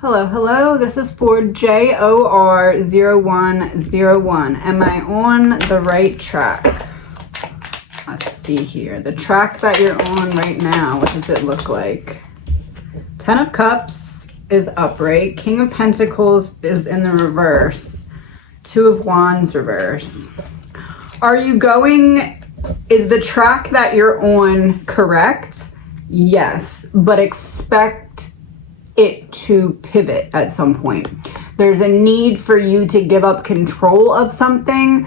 Hello, hello. This is for JOR0101. Am I on the right track? Let's see here. The track that you're on right now, what does it look like? 10 of Cups is upright. King of Pentacles is in the reverse. 2 of Wands reverse. Are you going, is the track that you're on correct? Yes, but expect it to pivot at some point. There's a need for you to give up control of something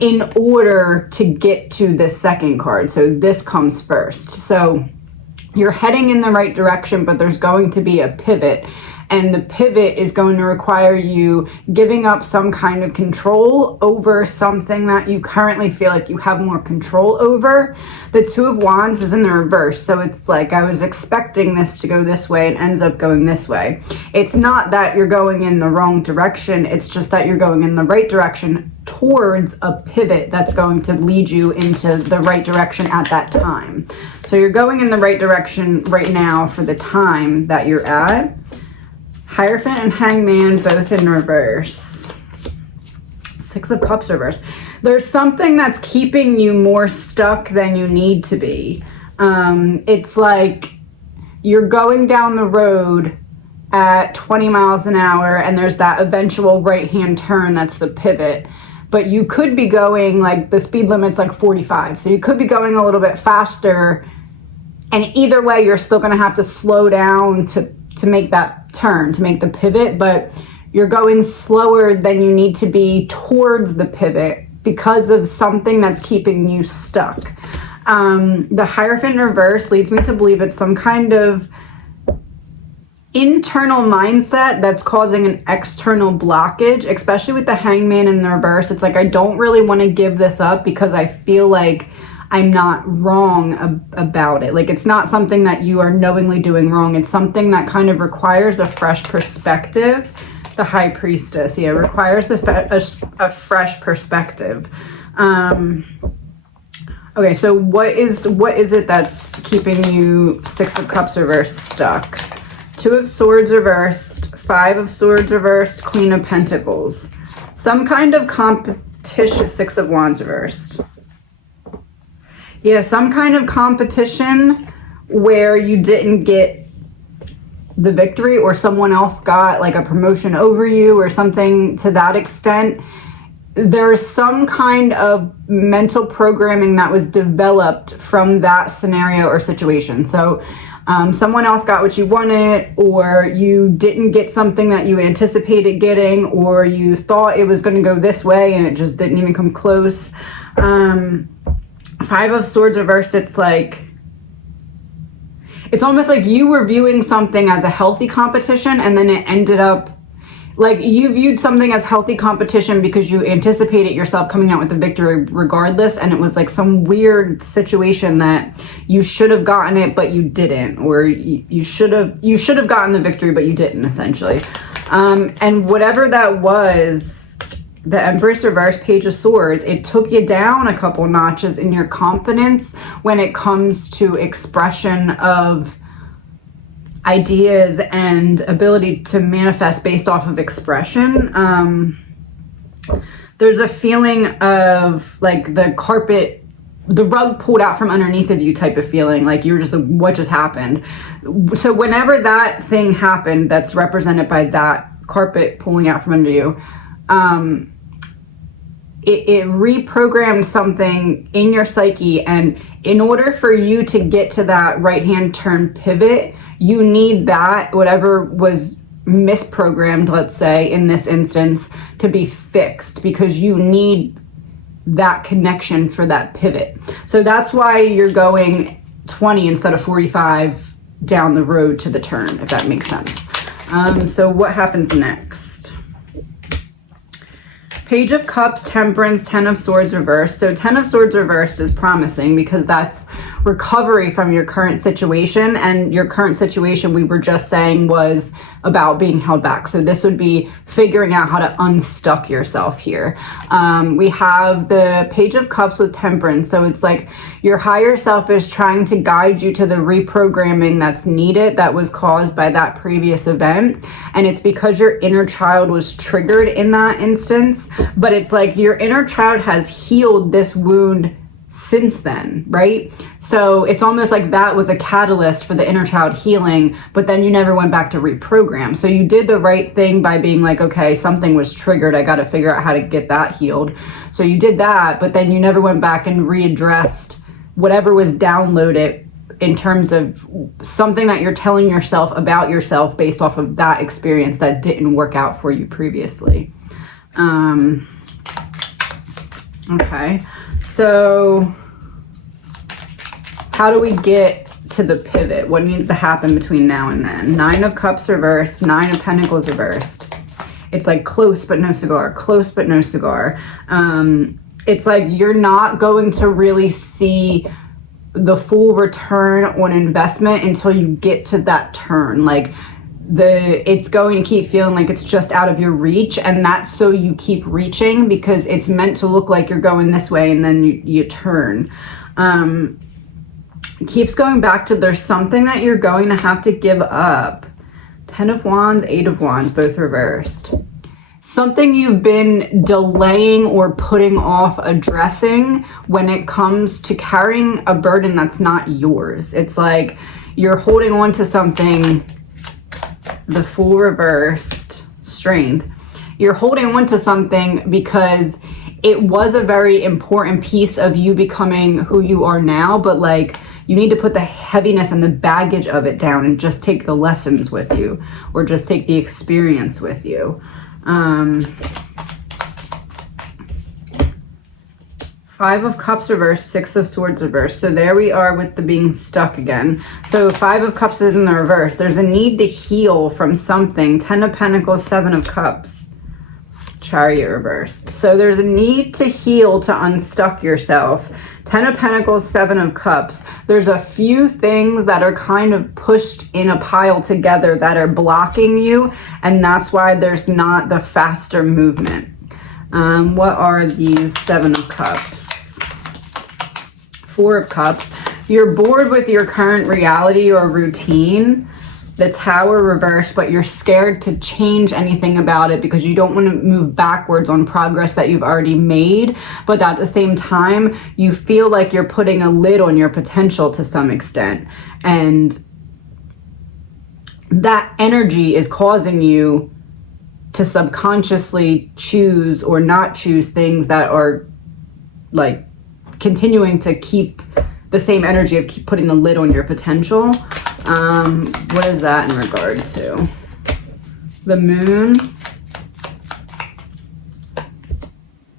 in order to get to this second card. So this comes first. So you're heading in the right direction, but there's going to be a pivot. And the pivot is going to require you giving up some kind of control over something that you currently feel like you have more control over. The 2 of Wands is in the reverse. So it's like, I was expecting this to go this way and ends up going this way. It's not that you're going in the wrong direction. It's just that you're going in the right direction towards a pivot that's going to lead you into the right direction at that time. So you're going in the right direction right now for the time that you're at. Hierophant and Hangman both in reverse. 6 of Cups reverse. There's something that's keeping you more stuck than you need to be. It's like you're going down the road at 20 miles an hour and there's that eventual right-hand turn that's the pivot. But you could be going, like, the speed limit's like 45. So you could be going a little bit faster. And either way, you're still going to have to slow down to make that turn, to make the pivot, but you're going slower than you need to be towards the pivot because of something that's keeping you stuck. The Hierophant reverse leads me to believe it's some kind of internal mindset that's causing an external blockage, especially with the Hangman in the reverse. It's like, I don't really want to give this up because I feel like I'm not wrong about it. Like, it's not something that you are knowingly doing wrong. It's something that kind of requires a fresh perspective. The High Priestess, yeah, requires a fresh perspective. Okay, so what is it that's keeping you 6 of Cups reversed stuck? 2 of Swords reversed, 5 of Swords reversed, Queen of Pentacles. Some kind of competition, 6 of Wands reversed. Yeah, some kind of competition where you didn't get the victory or someone else got like a promotion over you or something to that extent. There's some kind of mental programming that was developed from that scenario or situation. So someone else got what you wanted, or you didn't get something that you anticipated getting, or you thought it was going to go this way and it just didn't even come close. 5 of Swords reversed, it's like, it's almost like you were viewing something as a healthy competition and then it ended up, like, you viewed something as healthy competition because you anticipated yourself coming out with the victory regardless, and it was like some weird situation that you should have gotten it but you didn't, or you should have gotten the victory but you didn't, essentially. And whatever that was, the Empress reverse, Page of Swords, it took you down a couple notches in your confidence when it comes to expression of ideas and ability to manifest based off of expression. There's a feeling of like the rug pulled out from underneath of you type of feeling, like you were just like, what just happened? So whenever that thing happened that's represented by that carpet pulling out from under you, it reprogrammed something in your psyche, and in order for you to get to that right-hand turn pivot, you need that, whatever was misprogrammed, let's say, in this instance, to be fixed, because you need that connection for that pivot. So that's why you're going 20 instead of 45 down the road to the turn, if that makes sense. So what happens next? Page of Cups, Temperance, 10 of Swords reversed. So 10 of Swords reversed is promising because that's recovery from your current situation, and your current situation, we were just saying, was about being held back. So this would be figuring out how to unstuck yourself here. We have the Page of Cups with Temperance. So it's like your higher self is trying to guide you to the reprogramming that's needed, that was caused by that previous event. And it's because your inner child was triggered in that instance. But it's like your inner child has healed this wound since then, right? So it's almost like that was a catalyst for the inner child healing, but then you never went back to reprogram. So you did the right thing by being like, okay, something was triggered, I got to figure out how to get that healed. So you did that, but then you never went back and readdressed whatever was downloaded in terms of something that you're telling yourself about yourself based off of that experience that didn't work out for you previously. Okay. So how do we get to the pivot? What needs to happen between now and then? 9 of Cups reversed, 9 of Pentacles reversed. It's like close but no cigar, close but no cigar. It's like you're not going to really see the full return on investment until you get to that turn. Like it's going to keep feeling like it's just out of your reach, and that's so you keep reaching, because it's meant to look like you're going this way and then you turn. Keeps going back to there's something that you're going to have to give up. 10 of Wands, 8 of Wands, both reversed. Something you've been delaying or putting off addressing when it comes to carrying a burden that's not yours. It's like you're holding on to something. The Fool reversed, Strength. You're holding on to something because it was a very important piece of you becoming who you are now, but like you need to put the heaviness and the baggage of it down and just take the lessons with you, or just take the experience with you. 5 of Cups reversed, 6 of Swords reversed. So there we are with the being stuck again. So 5 of Cups is in the reverse. There's a need to heal from something. 10 of Pentacles, 7 of Cups. Chariot reversed. So there's a need to heal, to unstuck yourself. 10 of Pentacles, 7 of Cups. There's a few things that are kind of pushed in a pile together that are blocking you, and that's why there's not the faster movement. What are these 7 of Cups? 4 of Cups. You're bored with your current reality or routine. The Tower reversed, but you're scared to change anything about it because you don't want to move backwards on progress that you've already made. But at the same time, you feel like you're putting a lid on your potential to some extent. And that energy is causing you to subconsciously choose or not choose things that are like continuing to keep the same energy of keep putting the lid on your potential. What is that in regard to? The Moon.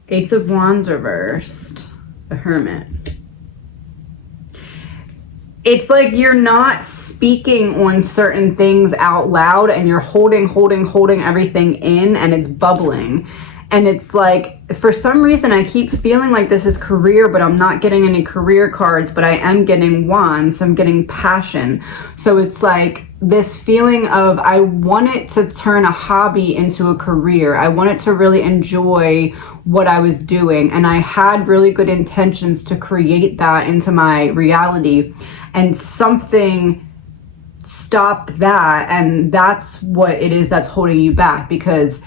Ace of Wands reversed. The Hermit. It's like you're not speaking on certain things out loud, and you're holding everything in, and it's bubbling. And it's like, for some reason, I keep feeling like this is career, but I'm not getting any career cards, but I am getting wands, so I'm getting passion. So it's like this feeling of, I want it to turn a hobby into a career. I wanted to really enjoy what I was doing. And I had really good intentions to create that into my reality. And something stopped that. And that's what it is that's holding you back, because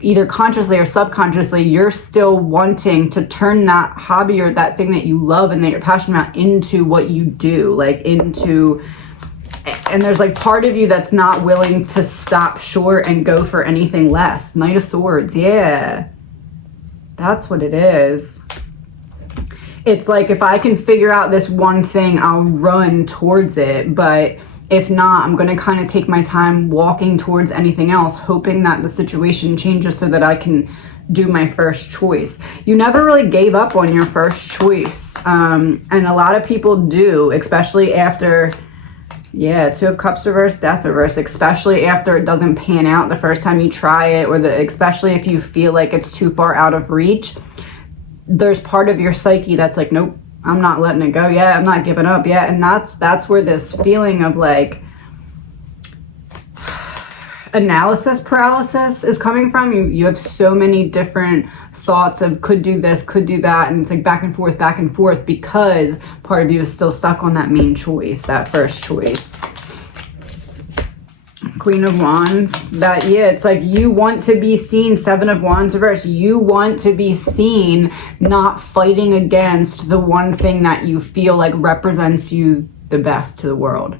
either consciously or subconsciously, you're still wanting to turn that hobby or that thing that you love and that you're passionate about into what you do, like into, and there's like part of you that's not willing to stop short and go for anything less. Knight of Swords, yeah, that's what it is. It's like, if I can figure out this one thing, I'll run towards it, but if not, I'm going to kind of take my time walking towards anything else, hoping that the situation changes so that I can do my first choice. You never really gave up on your first choice. And a lot of people do, especially after, yeah, 2 of Cups reversed, Death reversed, especially after it doesn't pan out the first time you try it, or especially if you feel like it's too far out of reach. There's part of your psyche that's like, nope, I'm not letting it go yet. I'm not giving up yet. And that's where this feeling of like analysis paralysis is coming from. You have so many different thoughts of could do this, could do that, and it's like back and forth because part of you is still stuck on that main choice, that first choice. Queen of Wands, that, yeah, it's like you want to be seen, Seven of Wands reverse. You want to be seen not fighting against the one thing that you feel like represents you the best to the world.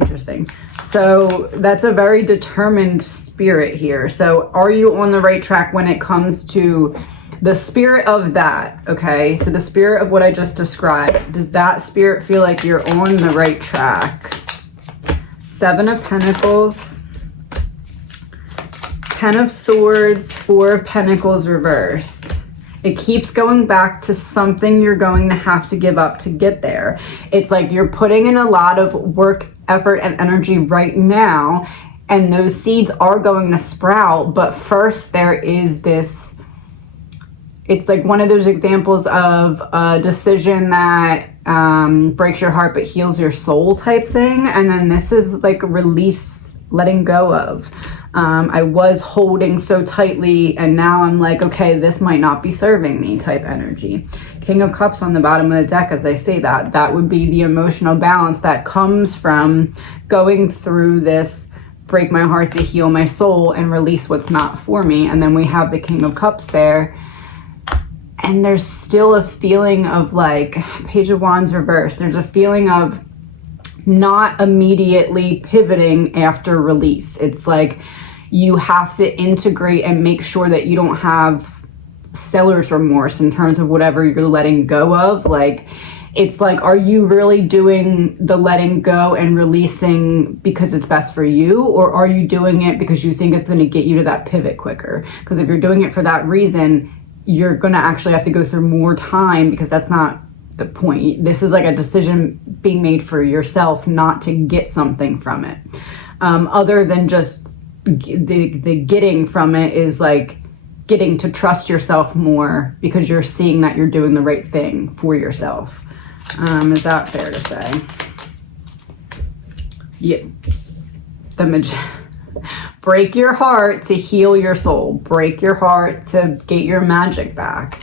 Interesting. So that's a very determined spirit here. So are you on the right track when it comes to the spirit of that? Okay, so the spirit of what I just described, does that spirit feel like you're on the right track? Seven of Pentacles, Ten of Swords, Four of Pentacles reversed. It keeps going back to something you're going to have to give up to get there. It's like you're putting in a lot of work, effort, and energy right now, and those seeds are going to sprout. But first there is this, it's like one of those examples of a decision that breaks your heart but heals your soul type thing. And then this is like release, letting go of. I was holding so tightly and now I'm like, okay, this might not be serving me type energy. King of Cups on the bottom of the deck, as I say that, that would be the emotional balance that comes from going through this break my heart to heal my soul and release what's not for me. And then we have the King of Cups there. And there's still a feeling of like Page of Wands reversed. There's a feeling of not immediately pivoting after release. It's like you have to integrate and make sure that you don't have seller's remorse in terms of whatever you're letting go of. Like, it's like, are you really doing the letting go and releasing because it's best for you? Or are you doing it because you think it's going to get you to that pivot quicker? Because if you're doing it for that reason, you're going to actually have to go through more time, because that's not the point. This is like a decision being made for yourself, not to get something from it. Other than just the getting from it is like getting to trust yourself more because you're seeing that you're doing the right thing for yourself. Is that fair to say? Yeah. Break your heart to heal your soul. Break your heart to get your magic back.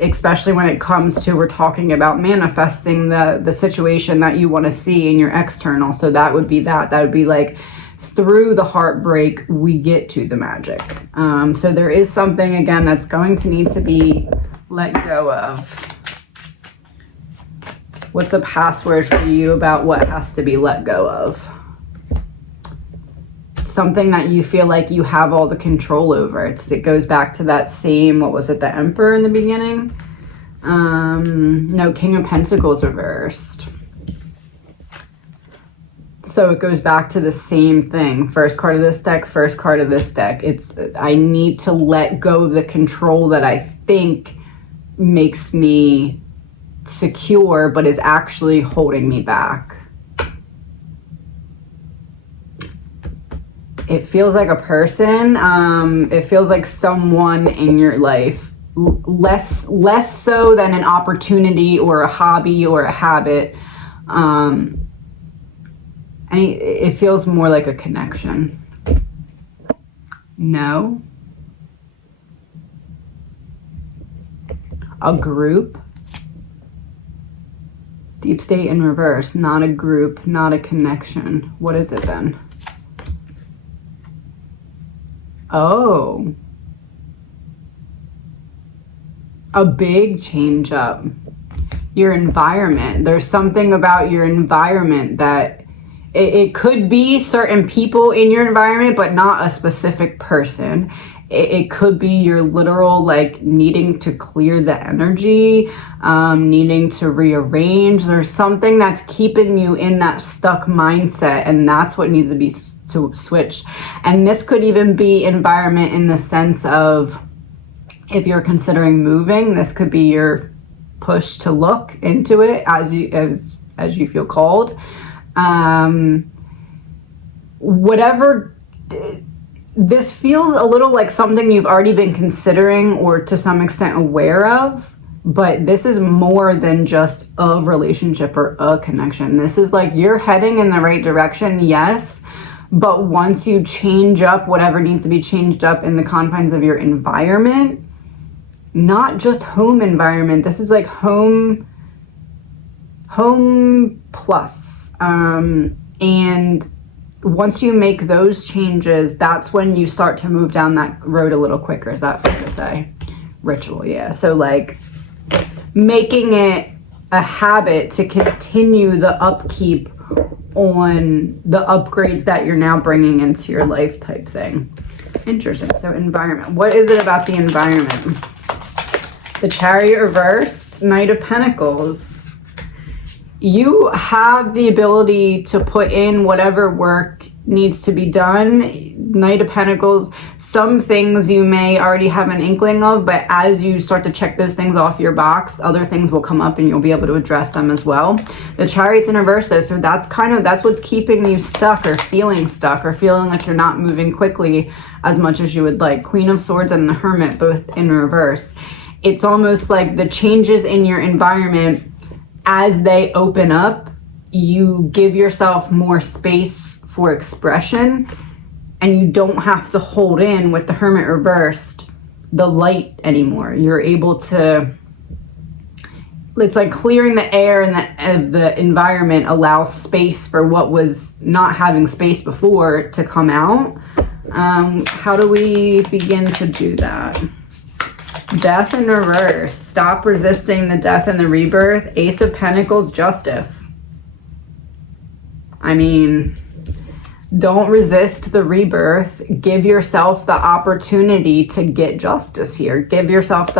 Especially when it comes to, we're talking about manifesting the situation that you want to see in your external. So that would be that. That would be like, through the heartbreak, we get to the magic. So there is something, again, that's going to need to be let go of. What's a password for you about what has to be let go of? Something that you feel like you have all the control over. It goes back to that same, what was it, the Emperor in the beginning? No, King of Pentacles reversed. So it goes back to the same thing. First card of this deck, first card of this deck. It's, I need to let go of the control that I think makes me secure, but is actually holding me back. It feels like a person. It feels like someone in your life. Less so than an opportunity or a hobby or a habit. And it feels more like a connection. No. A group. Deep state in reverse. Not a group, not a connection. What is it then? Oh. A big change up. Your environment. There's something about your environment that it could be certain people in your environment, but not a specific person. It could be your literal, like, needing to clear the energy, needing to rearrange. There's something that's keeping you in that stuck mindset, and that's what needs to be switched. And this could even be environment in the sense of, if you're considering moving, this could be your push to look into it as you feel called. Whatever. This feels a little like something you've already been considering or to some extent aware of. but this is more than just a relationship or a connection. This is like you're heading in the right direction, yes, but once you change up whatever needs to be changed up in the confines of your environment, not just home environment, this is like home plus. And once you make those changes, that's when you start to move down that road a little quicker. Is that fair to say? Ritual, yeah. So like making it a habit to continue the upkeep on the upgrades that you're now bringing into your life type thing. Interesting. So environment. What is it about the environment? The Chariot reversed, Knight of Pentacles. You have the ability to put in whatever work needs to be done. Knight of Pentacles, some things you may already have an inkling of, but as you start to check those things off your box, other things will come up and you'll be able to address them as well. The Chariot's in reverse though, so that's what's keeping you stuck or feeling like you're not moving quickly as much as you would like. Queen of Swords and the Hermit both in reverse. It's almost like the changes in your environment, as they open up, you give yourself more space for expression, and you don't have to hold in, with the Hermit reversed, the light anymore. You're able to, it's like clearing the air and the environment allows space for what was not having space before to come out. How do we begin to do that? Death in reverse. Stop resisting the death and the rebirth. Ace of Pentacles, Justice. I mean, don't resist the rebirth. Give yourself the opportunity to get justice here. Give yourself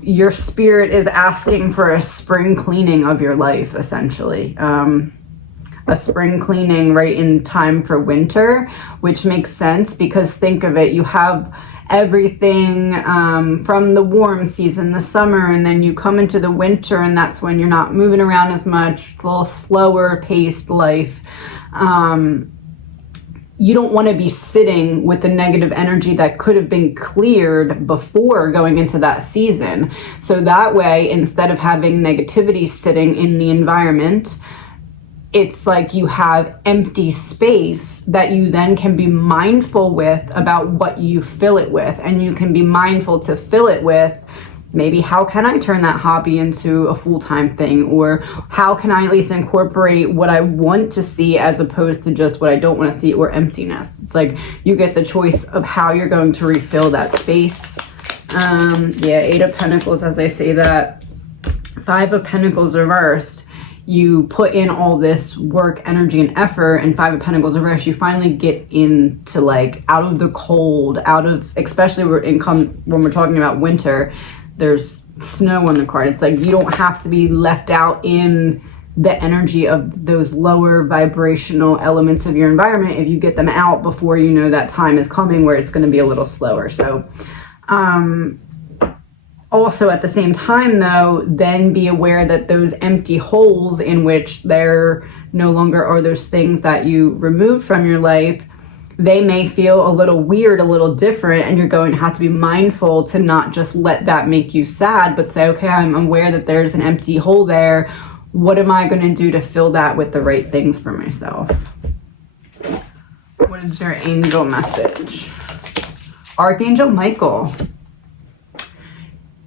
your spirit is asking for a spring cleaning of your life, essentially. A spring cleaning right in time for winter, which makes sense because think of it, you have everything from the warm season, the summer, and then you come into the winter, and that's when you're not moving around as much. It's a little slower paced life. You don't want to be sitting with the negative energy that could have been cleared before going into that season. So that way, instead of having negativity sitting in the environment, it's like you have empty space that you then can be mindful with about what you fill it with. And you can be mindful to fill it with, maybe how can I turn that hobby into a full-time thing? Or how can I at least incorporate what I want to see as opposed to just what I don't want to see, or emptiness. It's like you get the choice of how you're going to refill that space. Yeah, Eight of Pentacles, as I say that. Five of Pentacles reversed. You put in all this work, energy, and effort, and Five of Pentacles reverse, you finally get into like out of the cold, especially when we're talking about winter, there's snow on the card. It's like you don't have to be left out in the energy of those lower vibrational elements of your environment if you get them out before you know that time is coming where it's going to be a little slower. So also at the same time though, then be aware that those empty holes in which there no longer are those things that you removed from your life, they may feel a little weird, a little different, and you're going to have to be mindful to not just let that make you sad, but say, okay, I'm aware that there's an empty hole there. What am I going to do to fill that with the right things for myself? What is your angel message? Archangel Michael.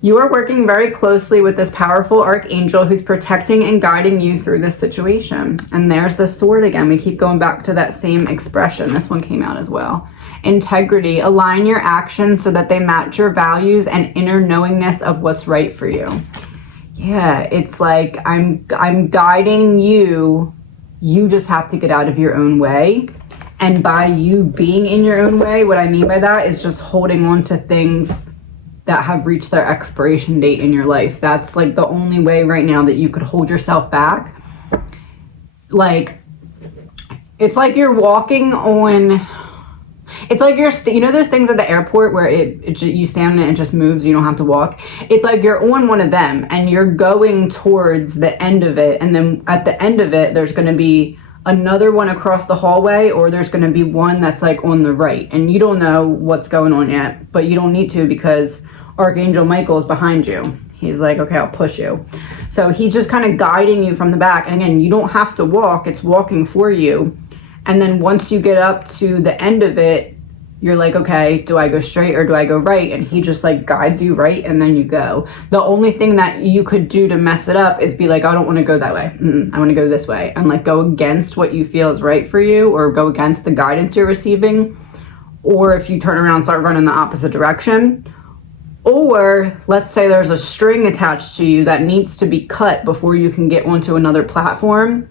You are working very closely with this powerful archangel who's protecting and guiding you through this situation. And there's the sword again. We keep going back to that same expression. This one came out as well. Integrity. Align your actions so that they match your values and inner knowingness of what's right for you. Yeah, it's like I'm guiding you. You just have to get out of your own way. And by you being in your own way, what I mean by that is just holding on to things that have reached their expiration date in your life. That's like the only way right now that you could hold yourself back. Like, it's like you're walking on, it's like you're, you know those things at the airport where you stand and it just moves, you don't have to walk? It's like you're on one of them and you're going towards the end of it, and then at the end of it, there's gonna be another one across the hallway, or there's going to be one that's like on the right, and you don't know what's going on yet, but you don't need to because Archangel Michael is behind you. He's like, okay, I'll push you. So he's just kind of guiding you from the back. And again, you don't have to walk, it's walking for you. And then once you get up to the end of it, you're like, okay, do I go straight or do I go right? And he just like guides you right, and then you go. The only thing that you could do to mess it up is be like, I don't want to go that way. I want to go this way, and like go against what you feel is right for you, or go against the guidance you're receiving. Or if you turn around and start running the opposite direction. Or let's say there's a string attached to you that needs to be cut before you can get onto another platform.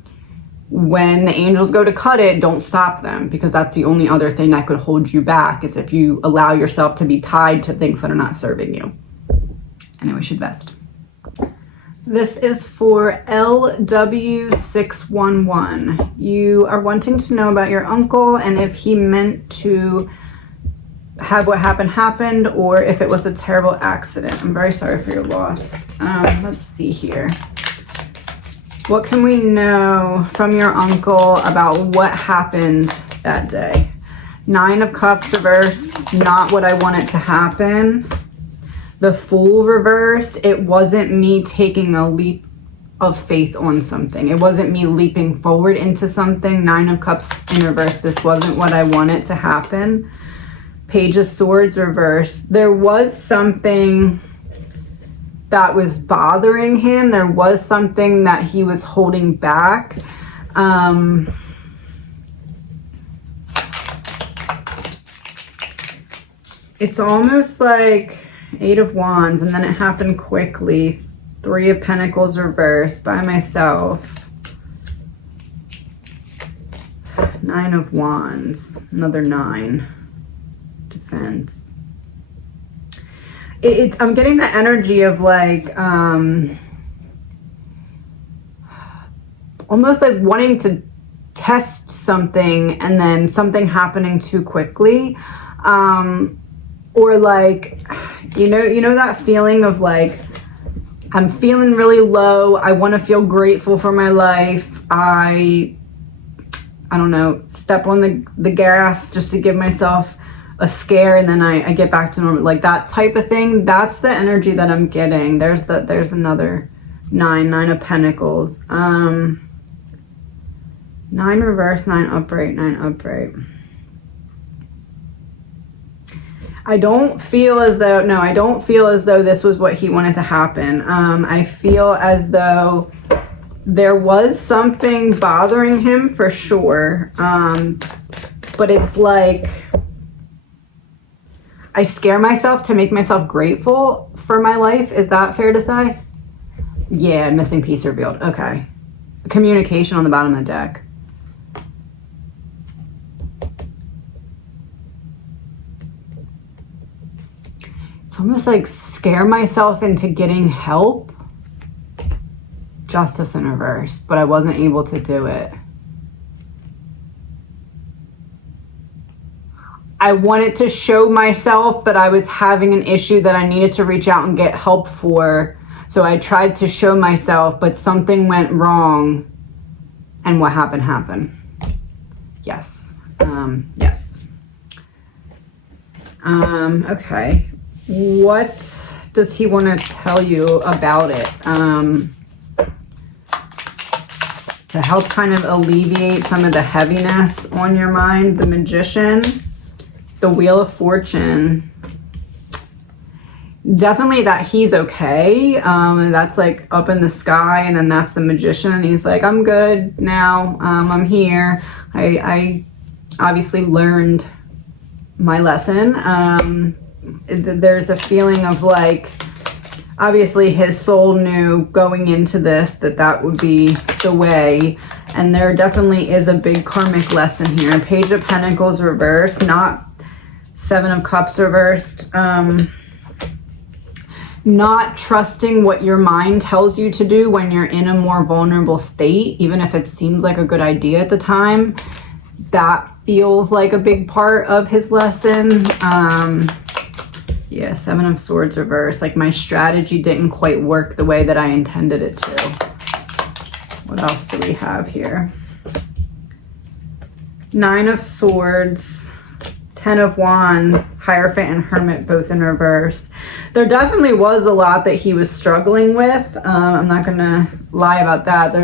When the angels go to cut it, don't stop them, because that's the only other thing that could hold you back, is if you allow yourself to be tied to things that are not serving you. And I wish you the best. This is for LW611. You are wanting to know about your uncle and if he meant to have what happened, or if it was a terrible accident. I'm very sorry for your loss. Let's see here. What can we know from your uncle about what happened that day? 9 of Cups reversed, not what I wanted to happen. The Fool reversed, it wasn't me taking a leap of faith on something. It wasn't me leaping forward into something. 9 of Cups in reverse, this wasn't what I wanted to happen. Page of Swords reversed, there was something that was bothering him. There was something that he was holding back. It's almost like 8 of Wands, and then it happened quickly. 3 of Pentacles reversed, by myself. 9 of Wands, another 9. Defense. I'm getting the energy of like, almost like wanting to test something and then something happening too quickly. Or like, you know that feeling of like, I'm feeling really low. I want to feel grateful for my life. I don't know, step on the gas just to give myself a scare, and then I get back to normal, like that type of thing. That's the energy that I'm getting. There's another 9 of Pentacles. 9 reverse, 9 upright, 9 upright. I don't feel as though this was what he wanted to happen. I feel as though there was something bothering him for sure. But it's like, I scare myself to make myself grateful for my life. Is that fair to say? Yeah, missing piece revealed. Okay. Communication on the bottom of the deck. It's almost like scare myself into getting help. Justice in reverse, but I wasn't able to do it. I wanted to show myself that I was having an issue that I needed to reach out and get help for. So I tried to show myself, but something went wrong. And what happened. Yes. Yes. Okay. What does he want to tell you about it? To help kind of alleviate some of the heaviness on your mind. The Magician. The Wheel of Fortune. Definitely that he's okay. That's like up in the sky, and then that's the Magician. He's like, I'm good now. I'm here. I obviously learned my lesson. There's a feeling of like, obviously his soul knew going into this that would be the way. And there definitely is a big karmic lesson here. Page of Pentacles reversed, not 7 of Cups reversed. Not trusting what your mind tells you to do when you're in a more vulnerable state, even if it seems like a good idea at the time. That feels like a big part of his lesson. Yeah, 7 of Swords reversed. Like my strategy didn't quite work the way that I intended it to. What else do we have here? 9 of Swords. Ten of Wands, Hierophant and Hermit both in reverse. There definitely was a lot that he was struggling with. I'm not gonna lie about that.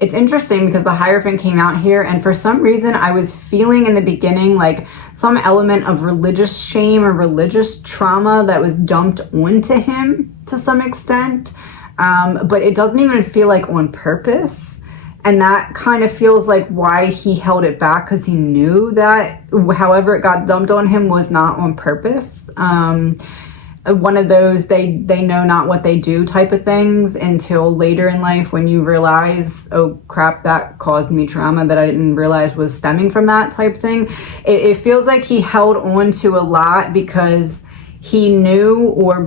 It's interesting because the Hierophant came out here, and for some reason I was feeling in the beginning like some element of religious shame or religious trauma that was dumped onto him to some extent. But it doesn't even feel like on purpose. And that kind of feels like why he held it back, because he knew that however it got dumped on him was not on purpose. One of those they know not what they do type of things until later in life when you realize, oh crap, that caused me trauma that I didn't realize was stemming from that type thing. It feels like he held on to a lot because he knew or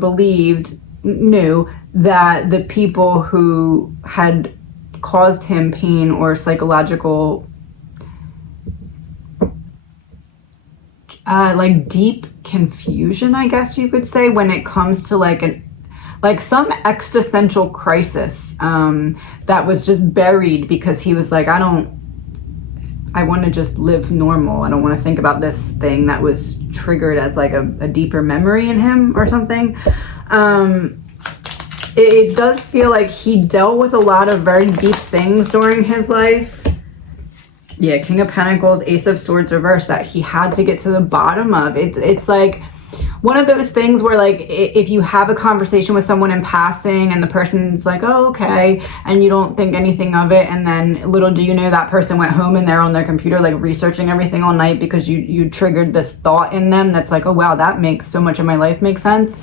knew that the people who had caused him pain or psychological like deep confusion, I guess you could say, when it comes to like some existential crisis that was just buried because he was like, I want to just live normal. I don't want to think about this thing that was triggered as like a deeper memory in him or something. It does feel like he dealt with a lot of very deep things during his life. Yeah, King of Pentacles, Ace of Swords reversed, that he had to get to the bottom of. It's like one of those things where like if you have a conversation with someone in passing and the person's like, oh, okay, and you don't think anything of it, and then little do you know that person went home and they're on their computer like researching everything all night because you triggered this thought in them that's like, oh wow, that makes so much of my life make sense.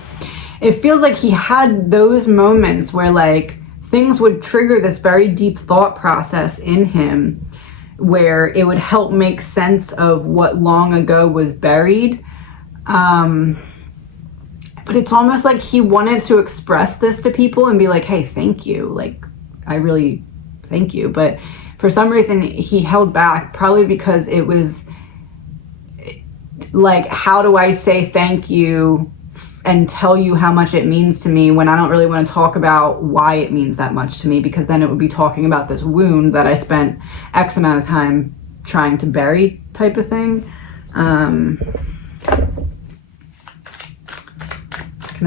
It feels like he had those moments where like things would trigger this very deep thought process in him where it would help make sense of what long ago was buried. But it's almost like he wanted to express this to people and be like, hey, thank you. Like, I really thank you. But for some reason he held back, probably because it was like, how do I say thank you and tell you how much it means to me when I don't really want to talk about why it means that much to me, because then it would be talking about this wound that I spent X amount of time trying to bury type of thing. Can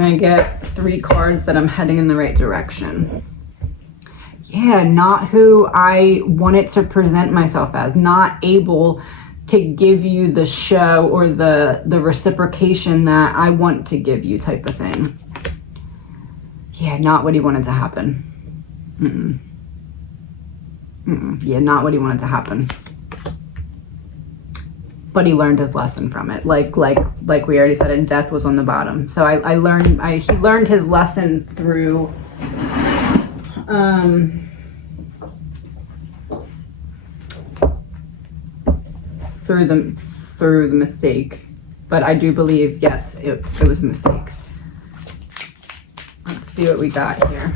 I get 3 cards that I'm heading in the right direction? Yeah, not who I wanted to present myself as, not able to give you the show or the reciprocation that I want to give you type of thing. Yeah, not what he wanted to happen. Yeah, not what he wanted to happen. But he learned his lesson from it. Like we already said, and death was on the bottom. So he learned his lesson through through the mistake. But I do believe, yes, it was a mistake. Let's see what we got here.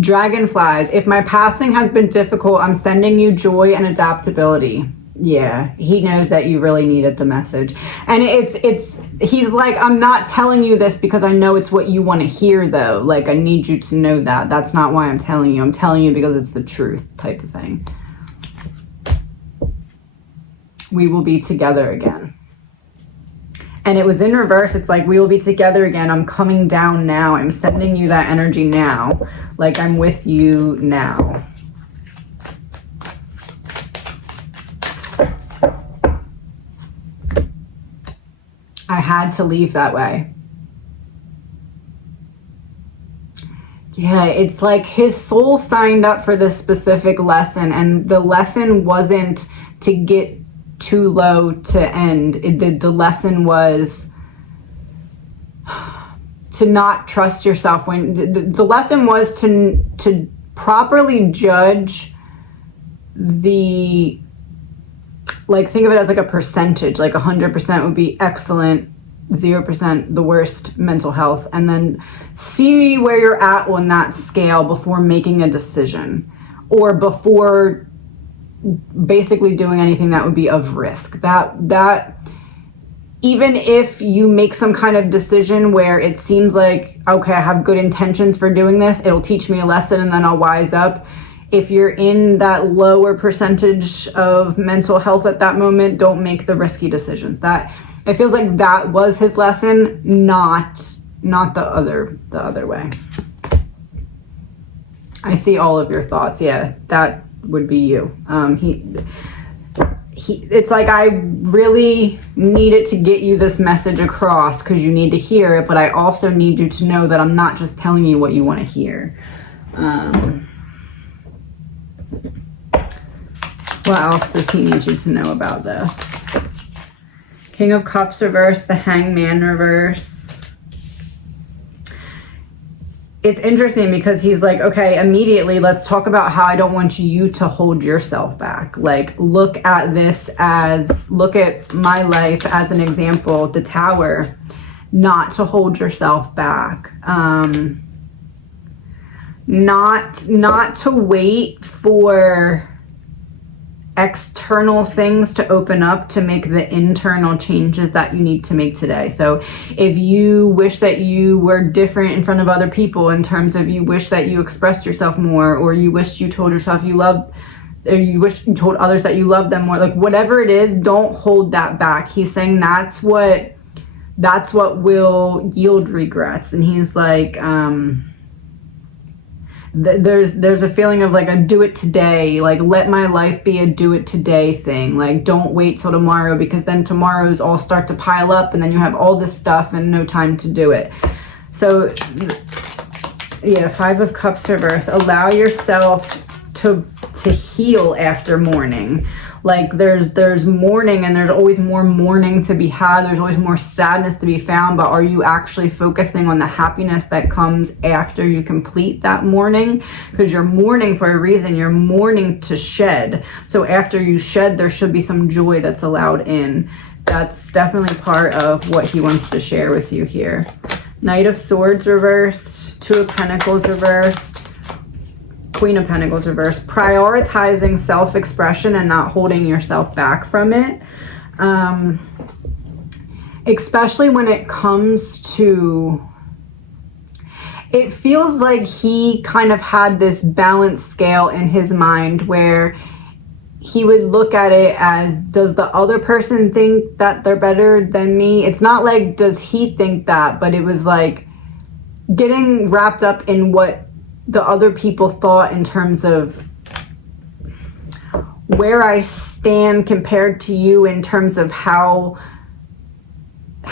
Dragonflies. If my passing has been difficult, I'm sending you joy and adaptability. Yeah, he knows that you really needed the message. And he's like, I'm not telling you this because I know it's what you want to hear though. Like, I need you to know that. That's not why I'm telling you. I'm telling you because it's the truth type of thing. We will be together again. And it was in reverse. It's like, we will be together again. I'm coming down now. I'm sending you that energy now. Like, I'm with you now. I had to leave that way. Yeah, it's like his soul signed up for this specific lesson, and the lesson wasn't to get too low to end. The lesson was to not trust yourself. When the lesson was to properly judge the, like, think of it as like a percentage. Like 100% would be excellent, 0% the worst mental health, and then see where you're at on that scale before making a decision, or before basically doing anything that would be of risk. That even if you make some kind of decision where it seems like, okay, I have good intentions for doing this, it'll teach me a lesson and then I'll wise up. if you're in that lower percentage of mental health at that moment, don't make the risky decisions. That it feels like that was his lesson, not the other way. I see all of your thoughts. Yeah, that would be you. It's like, I really needed to get you this message across because you need to hear it, but I also need you to know that I'm not just telling you what you want to hear. What else does he need you to know about this? King of Cups reverse, the Hangman reverse. It's interesting because he's like, okay, immediately let's talk about how I don't want you to hold yourself back. Like, look at my life as an example, the Tower, not to hold yourself back. Not to wait for external things to open up to make the internal changes that you need to make today. So if you wish that you were different in front of other people, in terms of you wish that you expressed yourself more, or you wished you told yourself you loved, or you wish you told others that you love them more, like whatever it is, don't hold that back. He's saying that's what will yield regrets. And he's like, there's a feeling of like a do it today, like let my life be a do it today thing. Like, don't wait till tomorrow, because then tomorrows all start to pile up and then you have all this stuff and no time to do it. So yeah, Five of Cups reverse. Allow yourself to heal after mourning. Like there's mourning, and there's always more mourning to be had. There's always more sadness to be found, but are you actually focusing on the happiness that comes after you complete that mourning? Because you're mourning for a reason. You're mourning to shed. So after you shed, there should be some joy that's allowed in. That's definitely part of what he wants to share with you here. Knight of Swords reversed, Two of Pentacles reversed, Queen of Pentacles reversed. Prioritizing self-expression and not holding yourself back from it. Especially when it comes to, it feels like he kind of had this balanced scale in his mind where he would look at it as, does the other person think that they're better than me? It's not like, does he think that, but it was like getting wrapped up in what the other people thought in terms of where I stand compared to you, in terms of how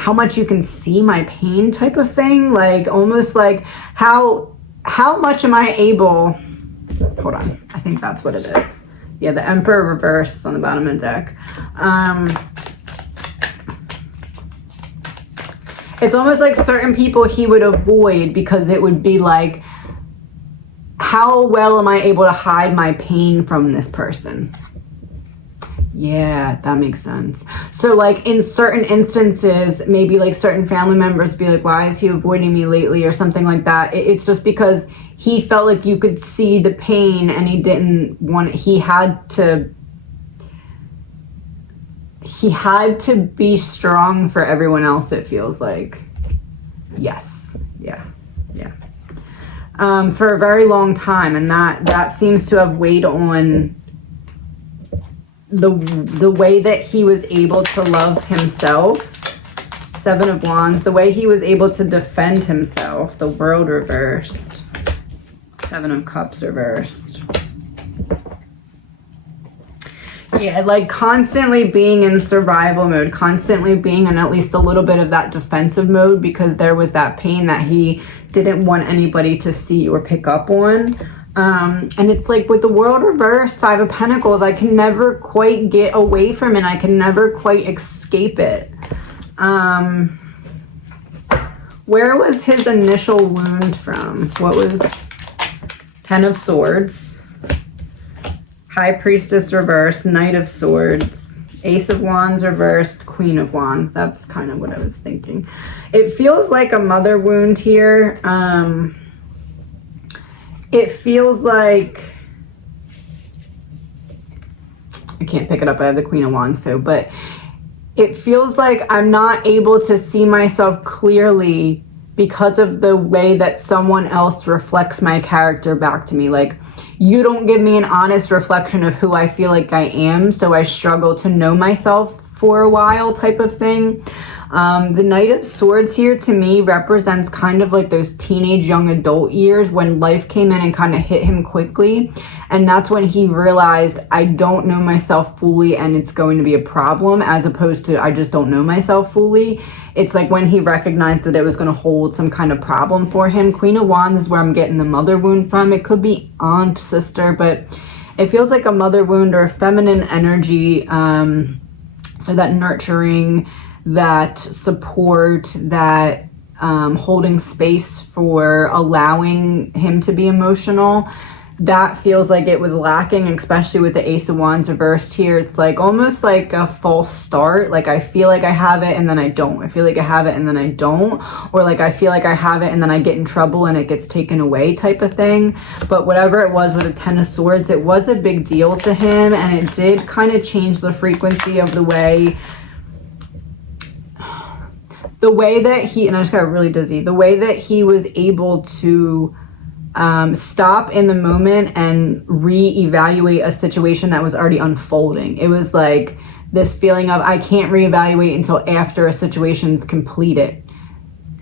much you can see my pain type of thing. Like almost like how much am I able, hold on, I think that's what it is. Yeah, the Emperor reverse is on the bottom of the deck. It's almost like certain people he would avoid because it would be like, how well am I able to hide my pain from this person? Yeah, that makes sense. So like in certain instances, maybe like certain family members be like, why is he avoiding me lately, or something like that. It's just because he felt like you could see the pain and he didn't want it. He had to be strong for everyone else, it feels like. Yes. Yeah. For a very long time, and that seems to have weighed on the way that he was able to love himself. Seven of Wands, the way he was able to defend himself. The World reversed. Seven of Cups reversed. Yeah, like constantly being in survival mode, constantly being in at least a little bit of that defensive mode, because there was that pain that he didn't want anybody to see or pick up on. And it's like with the World reversed, Five of Pentacles, I can never quite get away from it. I can never quite escape it. Where was his initial wound from? What was Ten of Swords? High Priestess reversed, Knight of Swords, Ace of Wands reversed, Queen of Wands. That's kind of what I was thinking. It feels like a mother wound here. It feels like, I can't pick it up, I have the Queen of Wands too, but it feels like I'm not able to see myself clearly because of the way that someone else reflects my character back to me. Like, you don't give me an honest reflection of who I feel like I am, so I struggle to know myself for a while type of thing. The Knight of Swords here to me represents kind of like those teenage young adult years when life came in and kind of hit him quickly. And that's when he realized, I don't know myself fully and it's going to be a problem, as opposed to I just don't know myself fully. It's like when he recognized that it was going to hold some kind of problem for him. Queen of Wands is where I'm getting the mother wound from. It could be aunt, sister, but it feels like a mother wound or feminine energy. So that nurturing, that support, that holding space for allowing him to be emotional, that feels like it was lacking, especially with the Ace of Wands reversed here. It's like almost like a false start. Like I feel like I have it and then I don't. I feel like I have it and then I don't. Or like I feel like I have it and then I get in trouble and it gets taken away type of thing. But whatever it was with the Ten of Swords, it was a big deal to him, and it did kind of change the frequency of the way that he, and I just got really dizzy, the way that he was able to stop in the moment and reevaluate a situation that was already unfolding. It was like this feeling of I can't reevaluate until after a situation's completed.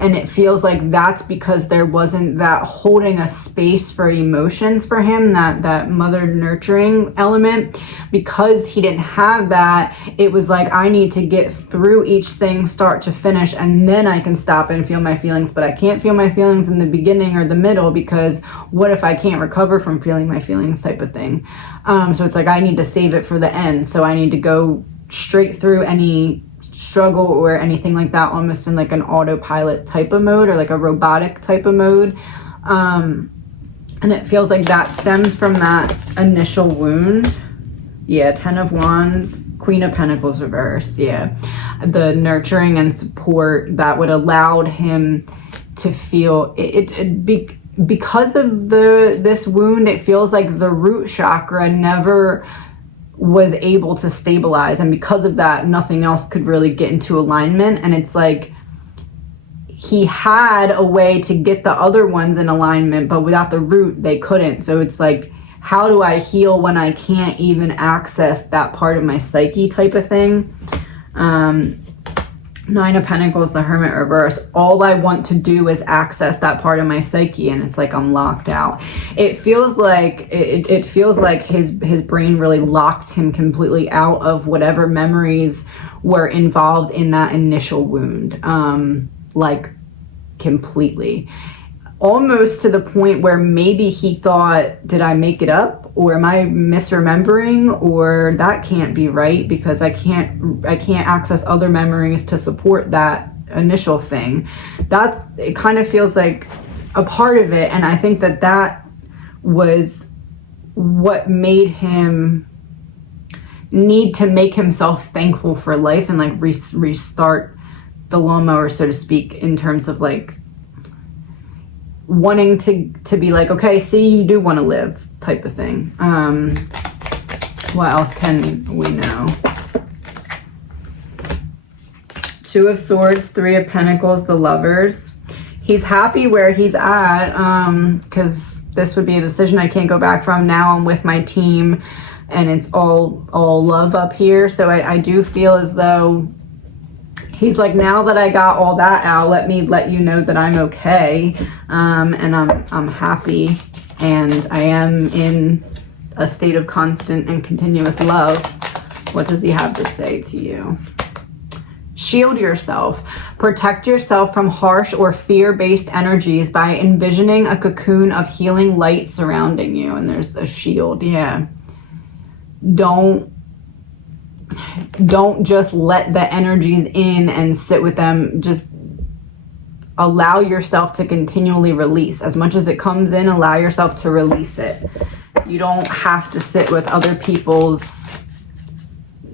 And it feels like that's because there wasn't that holding a space for emotions for him, that mother nurturing element. Because he didn't have that, it was like, I need to get through each thing start to finish, and then I can stop and feel my feelings. But I can't feel my feelings in the beginning or the middle, because what if I can't recover from feeling my feelings type of thing. So it's like I need to save it for the end. So I need to go straight through any struggle or anything like that, almost in like an autopilot type of mode, or like a robotic type of mode. And it feels like that stems from that initial wound. Yeah, Ten of Wands, Queen of Pentacles reversed. Yeah, the nurturing and support that would allowed him to feel because of this wound. It feels like the root chakra never was able to stabilize, and because of that, nothing else could really get into alignment. And it's like he had a way to get the other ones in alignment, but without the root they couldn't. So it's like, how do I heal when I can't even access that part of my psyche type of thing. Nine of Pentacles, the Hermit reverse. All I want to do is access that part of my psyche, and it's like I'm locked out. It feels like it feels like his brain really locked him completely out of whatever memories were involved in that initial wound, like completely. Almost to the point where maybe he thought, did I make it up, or am I misremembering, or that can't be right because I can't access other memories to support that initial thing. It kind of feels like a part of it, and I think that was what made him need to make himself thankful for life and like restart the lawnmower, so to speak, in terms of like wanting to be like, okay, see, you do want to live type of thing. What else can we know? Two of Swords, Three of Pentacles, the Lovers. He's happy where he's at, because this would be a decision I can't go back from. Now I'm with my team and it's all love up here. So I do feel as though he's like, now that I got all that out, let me let you know that I'm okay, and I'm happy, and I am in a state of constant and continuous love. What does he have to say to you? Shield yourself. Protect yourself from harsh or fear-based energies by envisioning a cocoon of healing light surrounding you. And there's a shield. Yeah. Don't just let the energies in and sit with them. Just allow yourself to continually release. As much as it comes in, allow yourself to release it. You don't have to sit with other people's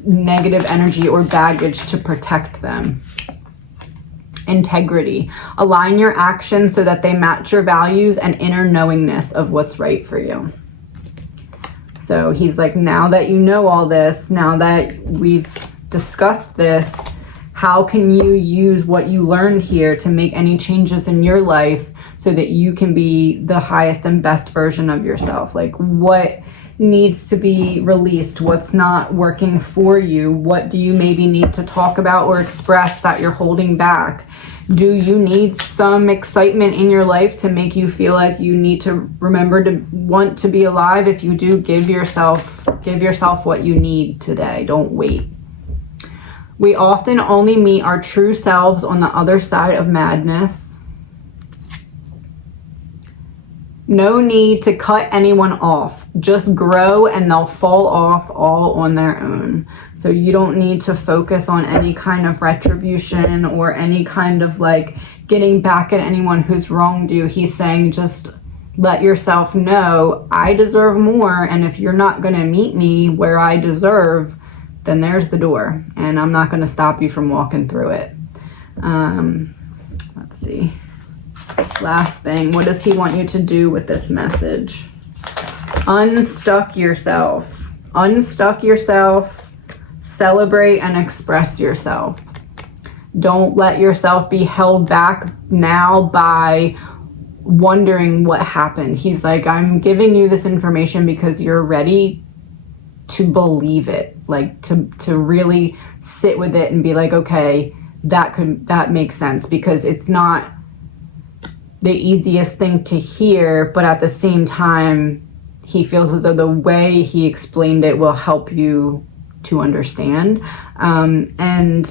negative energy or baggage to protect them. Integrity. Align your actions so that they match your values and inner knowingness of what's right for you. So he's like, now that you know all this, now that we've discussed this, how can you use what you learned here to make any changes in your life so that you can be the highest and best version of yourself. Like, what needs to be released? What's not working for you? What do you maybe need to talk about or express that you're holding back? Do you need some excitement in your life to make you feel like you need to remember to want to be alive? If you do, give yourself what you need today. Don't wait. We often only meet our true selves on the other side of madness. No need to cut anyone off. Just grow and they'll fall off all on their own. So you don't need to focus on any kind of retribution or any kind of like getting back at anyone who's wronged you. He's saying just let yourself know, I deserve more, and if you're not going to meet me where I deserve, then there's the door, and I'm not going to stop you from walking through it. Let's see. Last thing, what does he want you to do with this message? Unstuck yourself. Unstuck yourself. Celebrate and express yourself. Don't let yourself be held back now by wondering what happened. He's like, I'm giving you this information because you're ready to believe it, like to really sit with it and be like, okay, that makes sense, because it's not the easiest thing to hear, but at the same time, he feels as though the way he explained it will help you to understand. And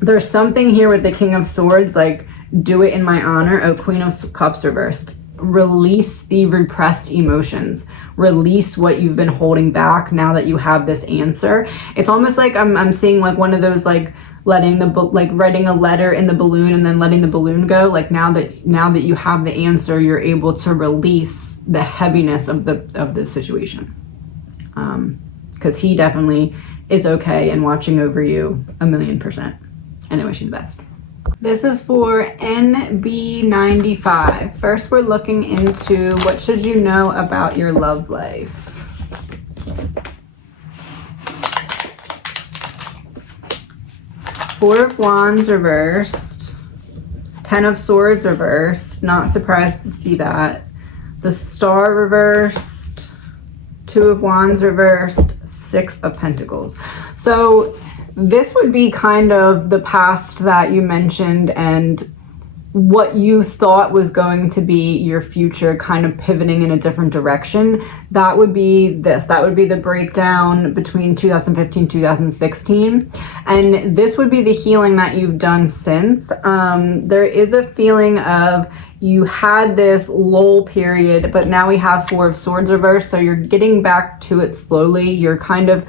there's something here with the King of Swords, like, do it in my honor. Oh, Queen of Cups reversed. Release the repressed emotions. Release what you've been holding back now that you have this answer. It's almost like I'm seeing like one of those like writing a letter in the balloon and then letting the balloon go. Like now that you have the answer, you're able to release the heaviness of the situation. Because he definitely is okay and watching over you 1,000,000%. And I wish you the best. This is for NB95. First, we're looking into what should you know about your love life. Four of Wands reversed. 10 of Swords reversed. Not surprised to see that. The Star reversed. 2 of Wands reversed. 6 of Pentacles. So this would be kind of the past that you mentioned and what you thought was going to be your future kind of pivoting in a different direction. That would be this. That would be the breakdown between 2015, 2016. And this would be the healing that you've done since. There is a feeling of you had this lull period, but now we have 4 of Swords reversed. So you're getting back to it slowly. You're kind of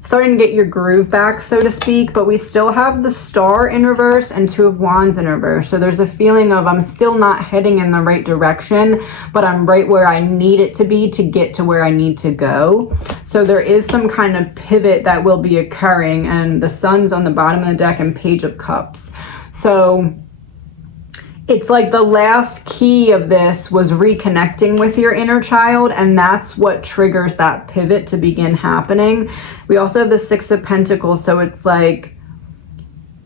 starting to get your groove back, so to speak, but we still have the Star in reverse and 2 of Wands in reverse. So there's a feeling of I'm still not heading in the right direction, but I'm right where I need it to be to get to where I need to go. So there is some kind of pivot that will be occurring, and the Sun's on the bottom of the deck and Page of Cups. So it's like the last key of this was reconnecting with your inner child, and that's what triggers that pivot to begin happening. We also have the 6 of Pentacles, so it's like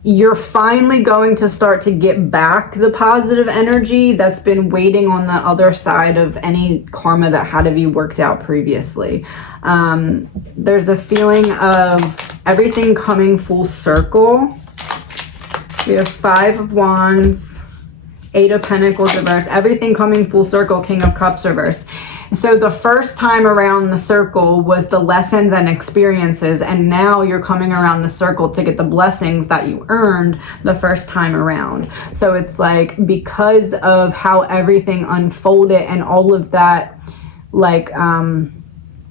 you're finally going to start to get back the positive energy that's been waiting on the other side of any karma that had to be worked out previously. There's a feeling of everything coming full circle. We have 5 of Wands, 8 of Pentacles reversed, everything coming full circle, King of Cups reversed. So the first time around the circle was the lessons and experiences, and now you're coming around the circle to get the blessings that you earned the first time around. So it's like, because of how everything unfolded and all of that, like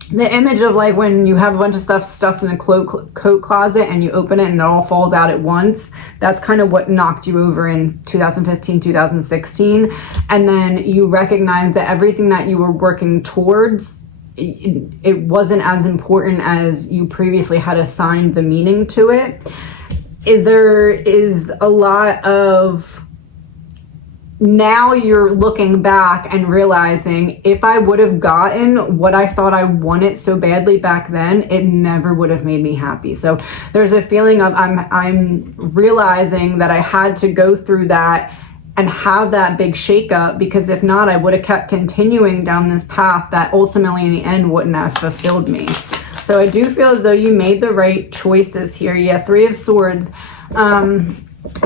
the image of like when you have a bunch of stuff stuffed in a coat closet and you open it and it all falls out at once. That's kind of what knocked you over in 2015, 2016. And then you recognize that everything that you were working towards, it wasn't as important as you previously had assigned the meaning to it. There is a lot of, now you're looking back and realizing, if I would have gotten what I thought I wanted so badly back then, it never would have made me happy. So there's a feeling of I'm realizing that I had to go through that and have that big shakeup, because if not, I would have kept continuing down this path that ultimately in the end wouldn't have fulfilled me. So I do feel as though you made the right choices here. Yeah, Three of Swords.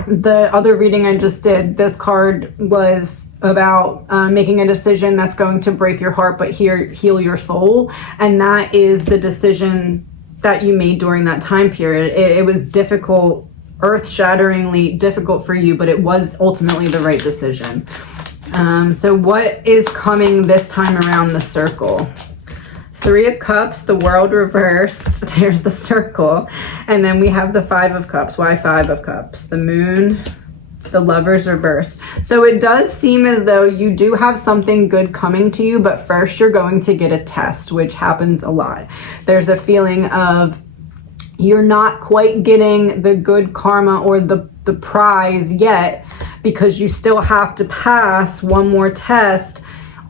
The other reading I just did, this card was about making a decision that's going to break your heart but heal your soul. And that is the decision that you made during that time period. It was difficult, earth-shatteringly difficult for you, but it was ultimately the right decision. So what is coming this time around the circle? Three of Cups, the World reversed, there's the circle, and then we have the Five of Cups. Why Five of Cups? The Moon, the Lovers reversed. So it does seem as though you do have something good coming to you, but first you're going to get a test, which happens a lot. There's a feeling of you're not quite getting the good karma or the prize yet, because you still have to pass one more test.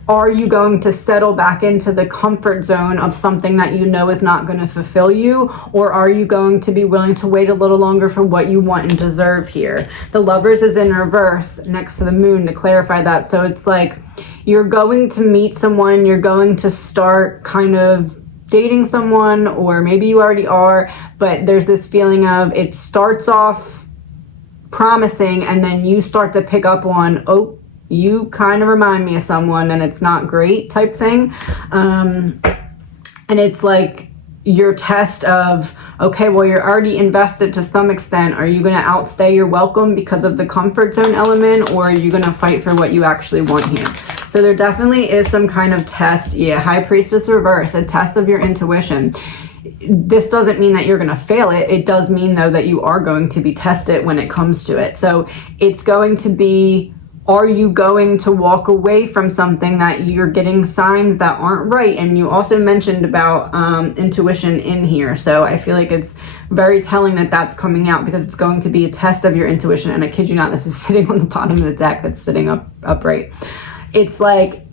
Are you going to settle back into the comfort zone of something that you know is not going to fulfill you? Or are you going to be willing to wait a little longer for what you want and deserve here? The Lovers is in reverse next to the Moon to clarify that. So it's like you're going to meet someone, you're going to start kind of dating someone, or maybe you already are, but there's this feeling of it starts off promising and then you start to pick up on, oh, you kind of remind me of someone and it's not great type thing. And it's like your test of, okay, well, you're already invested to some extent. Are you going to outstay your welcome because of the comfort zone element, or are you going to fight for what you actually want here? So there definitely is some kind of test. Yeah, High Priestess reverse, a test of your intuition. This doesn't mean that you're going to fail it. It does mean, though, that you are going to be tested when it comes to it. So it's going to be, are you going to walk away from something that you're getting signs that aren't right? And you also mentioned about intuition in here. So I feel like it's very telling that that's coming out, because it's going to be a test of your intuition. And I kid you not, this is sitting on the bottom of the deck that's sitting upright. It's like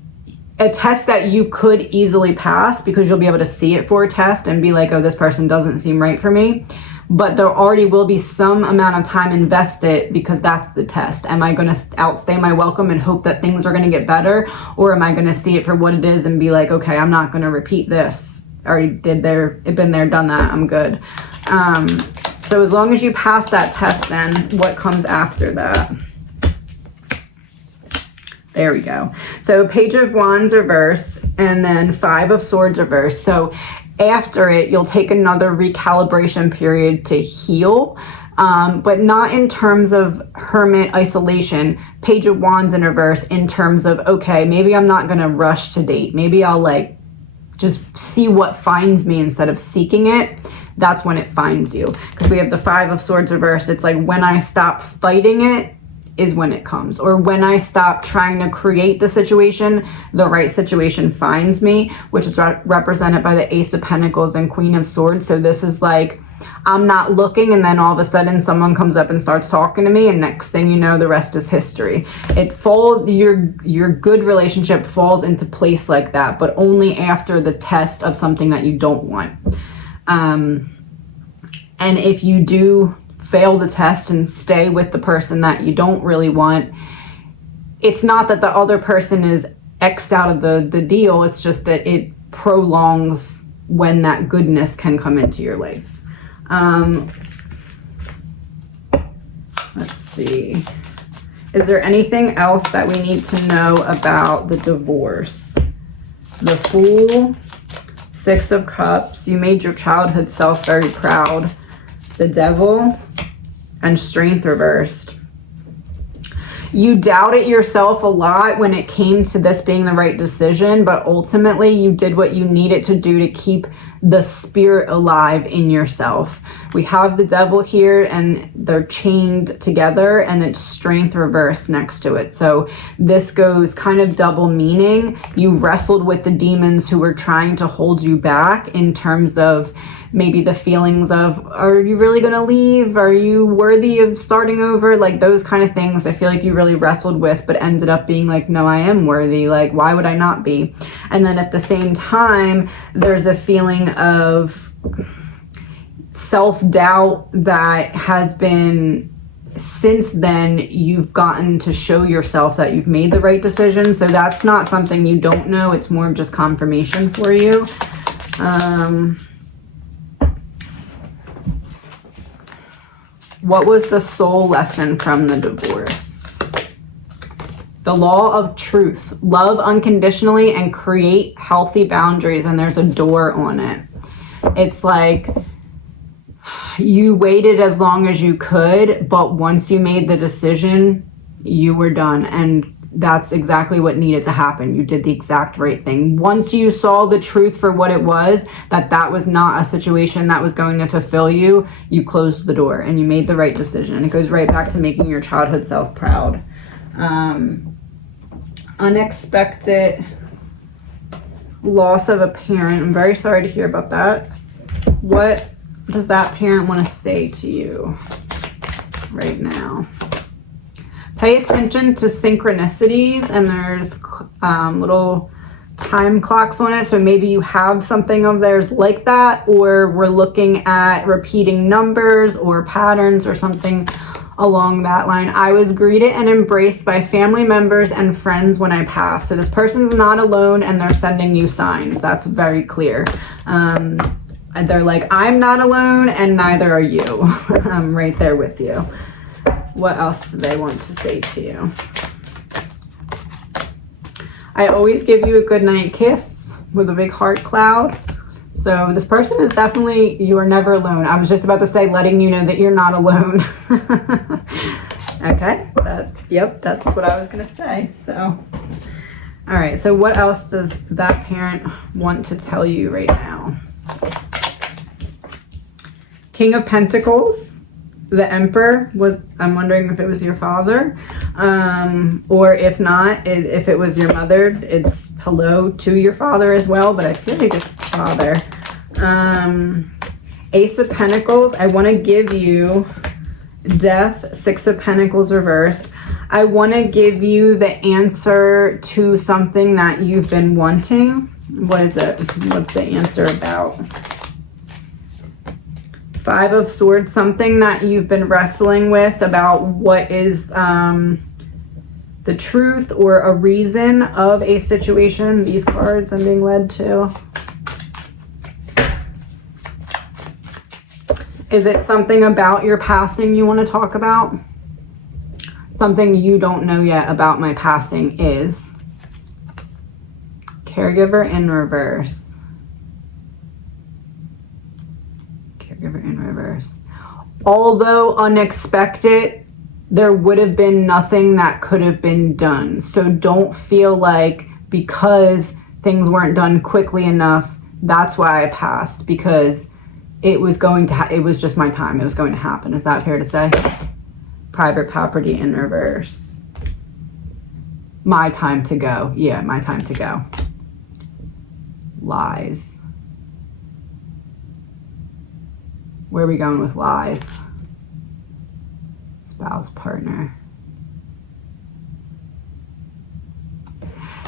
a test that you could easily pass, because you'll be able to see it for a test and be like, oh, this person doesn't seem right for me. But there already will be some amount of time invested, because that's the test. Am I going to outstay my welcome and hope that things are going to get better? Or am I going to see it for what it is and be like, okay, I'm not going to repeat this. I already been there, done that. I'm good. So as long as you pass that test, then what comes after that? There we go. So Page of Wands reversed, and then Five of Swords reversed. So after it, you'll take another recalibration period to heal, but not in terms of hermit isolation. Page of Wands in reverse in terms of, okay, maybe I'm not going to rush to date. Maybe I'll like just see what finds me instead of seeking it. That's when it finds you. Because we have the Five of Swords reversed. It's like when I stop fighting it is when it comes, or when I stop trying to create the situation, the right situation finds me, which is represented by the Ace of Pentacles and Queen of Swords. So this is like, I'm not looking, and then all of a sudden someone comes up and starts talking to me, and next thing you know, the rest is history. Your good relationship falls into place like that, but only after the test of something that you don't want. And if you do fail the test and stay with the person that you don't really want, it's not that the other person is X'd out of the deal. It's just that it prolongs when that goodness can come into your life. Let's see. Is there anything else that we need to know about the divorce? The Fool, Six of Cups. You made your childhood self very proud. The Devil, and Strength reversed. You doubted yourself a lot when it came to this being the right decision, but ultimately you did what you needed to do to keep the spirit alive in yourself. We have the Devil here, and they're chained together, and it's Strength reversed next to it. So this goes kind of double meaning. You wrestled with the demons who were trying to hold you back in terms of maybe the feelings of, are you really going to leave? Are you worthy of starting over? Like those kind of things I feel like you really wrestled with, but ended up being like, no, I am worthy. Like, why would I not be? And then at the same time, there's a feeling of self-doubt that has been since then, you've gotten to show yourself that you've made the right decision. So that's not something you don't know. It's more just confirmation for you. What was the soul lesson from the divorce? The law of truth. Love unconditionally and create healthy boundaries. And there's a door on it. It's like you waited as long as you could, but once you made the decision, you were done. And that's exactly what needed to happen. You did the exact right thing. Once you saw the truth for what it was, that was not a situation that was going to fulfill you, you closed the door and you made the right decision. And it goes right back to making your childhood self proud. Unexpected loss of a parent. I'm very sorry to hear about that. What does that parent want to say to you right now? Pay attention to synchronicities, and there's little time clocks on it. So maybe you have something of theirs like that, or we're looking at repeating numbers or patterns or something along that line. I was greeted and embraced by family members and friends when I passed. So this person's not alone and they're sending you signs. That's very clear. They're like, I'm not alone and neither are you. I'm right there with you. What else do they want to say to you? I always give you a good night kiss with a big heart cloud. So this person is definitely, you are never alone. I was just about to say, letting you know that you're not alone. Okay, yep, that's what I was gonna say. So, all right, so what else does that parent want to tell you right now? King of Pentacles, the Emperor. I'm wondering if it was your father, or if not, if it was your mother. It's hello to your father as well, but I feel like it's father. Ace of Pentacles. I want to give you Death, Six of Pentacles reversed. I want to give you the answer to something that you've been wanting. What is it? What's the answer about? Five of Swords, something that you've been wrestling with about what is the truth or a reason of a situation. These cards I'm being led to. Is it something about your passing you want to talk about? Something you don't know yet about my passing is Caregiver in reverse. Caregiver in reverse. Although unexpected, there would have been nothing that could have been done. So don't feel like because things weren't done quickly enough, that's why I passed, because it was going to, it was just my time. It was going to happen. Is that fair to say? Private property in reverse. My time to go. Yeah, my time to go. Lies. Where are we going with lies? Spouse, partner.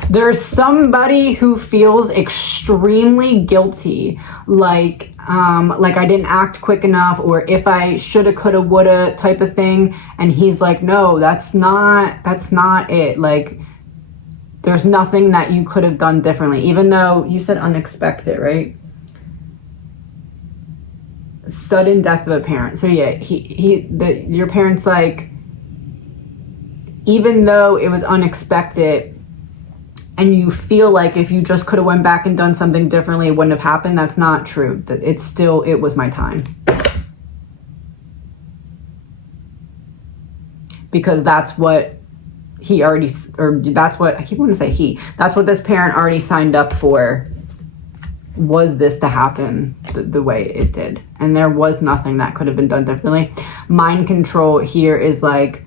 There's somebody who feels extremely guilty, like I didn't act quick enough, or if I shoulda, coulda, woulda type of thing. And he's like, no, that's not it. Like, there's nothing that you could have done differently, even though you said unexpected, right? Sudden death of a parent. So yeah, your parents, like, even though it was unexpected and you feel like if you just could have went back and done something differently, it wouldn't have happened. That's not true. It's still, it was my time. Because that's what he already, or that's what, I keep wanting to say he, that's what this parent already signed up for, was this to happen the way it did. And there was nothing that could have been done differently. Mind control here is like,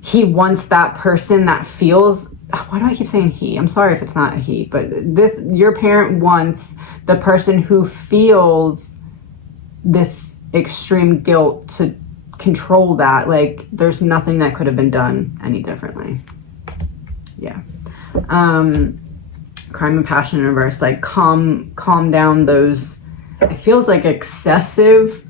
he wants that person that feels, why do I keep saying he? I'm sorry if it's not a he, but your parent wants the person who feels this extreme guilt to control that. Like, there's nothing that could have been done any differently. Yeah. Crime and passion in reverse, like calm down those, it feels like excessive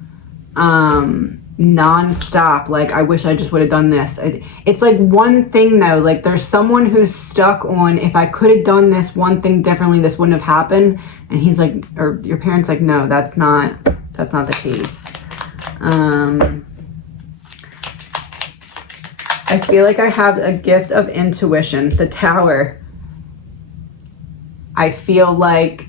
non-stop, like, I wish I just would have done this. It's like one thing though, like there's someone who's stuck on, if I could have done this one thing differently, this wouldn't have happened. And he's like, or your parents like, no, that's not the case. I feel like I have a gift of intuition. The Tower. I feel like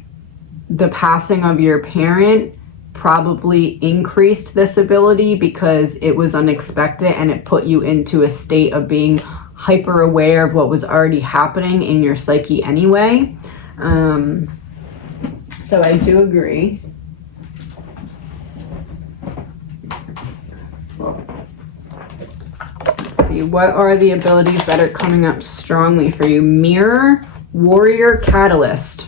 the passing of your parent probably increased this ability because it was unexpected and it put you into a state of being hyper aware of what was already happening in your psyche anyway. So I do agree. Let's see, what are the abilities that are coming up strongly for you? Mirror, Warrior, Catalyst.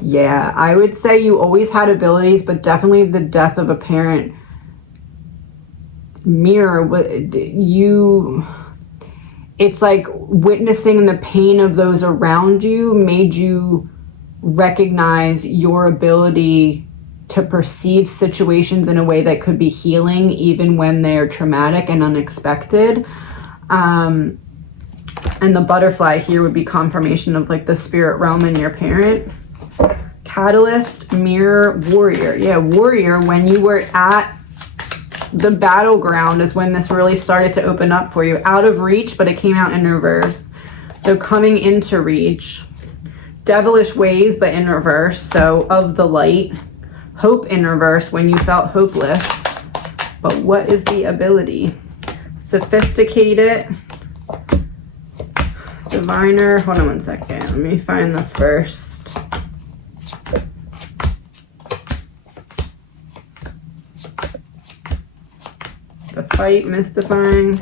Yeah, I would say you always had abilities, but definitely the death of a parent. Mirror, it's like witnessing the pain of those around you made you recognize your ability to perceive situations in a way that could be healing even when they're traumatic and unexpected. And the butterfly here would be confirmation of like the spirit realm and your parent. Catalyst, Mirror, Warrior. Yeah, Warrior, when you were at the battleground is when this really started to open up for you. Out of reach, but it came out in reverse. So coming into reach. Devilish ways, but in reverse. So of the light. Hope in reverse when you felt hopeless. But what is the ability? Sophisticated. Diviner. Hold on one second. Let me find the first. The fight, mystifying.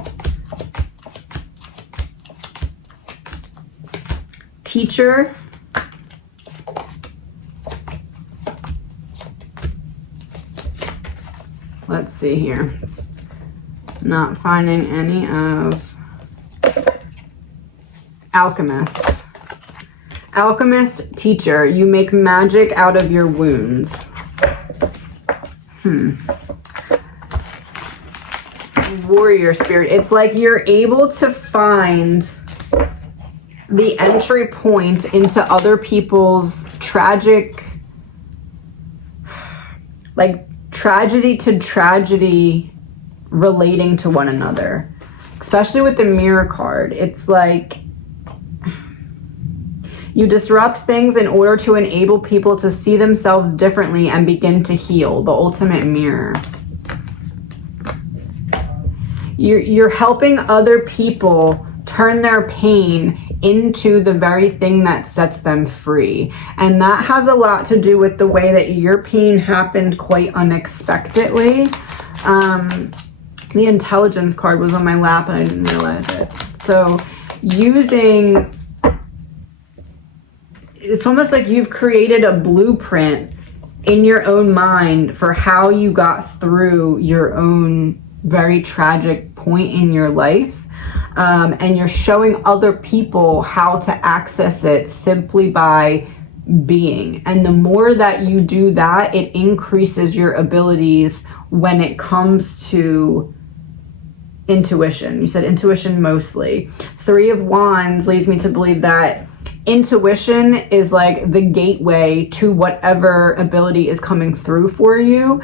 Teacher. Let's see here. Not finding any of. Alchemist. Alchemist, teacher. You make magic out of your wounds. Warrior spirit. It's like you're able to find the entry point into other people's tragic, like tragedy to tragedy relating to one another. Especially with the Mirror card. It's like you disrupt things in order to enable people to see themselves differently and begin to heal. The ultimate mirror. You're helping other people turn their pain into the very thing that sets them free. And that has a lot to do with the way that your pain happened quite unexpectedly. The intelligence card was on my lap and I didn't realize it. So using, it's almost like you've created a blueprint in your own mind for how you got through your own very tragic point in your life, and you're showing other people how to access it simply by being. And the more that you do that, it increases your abilities when it comes to intuition. You said intuition mostly. 3 of Wands leads me to believe that intuition is like the gateway to whatever ability is coming through for you.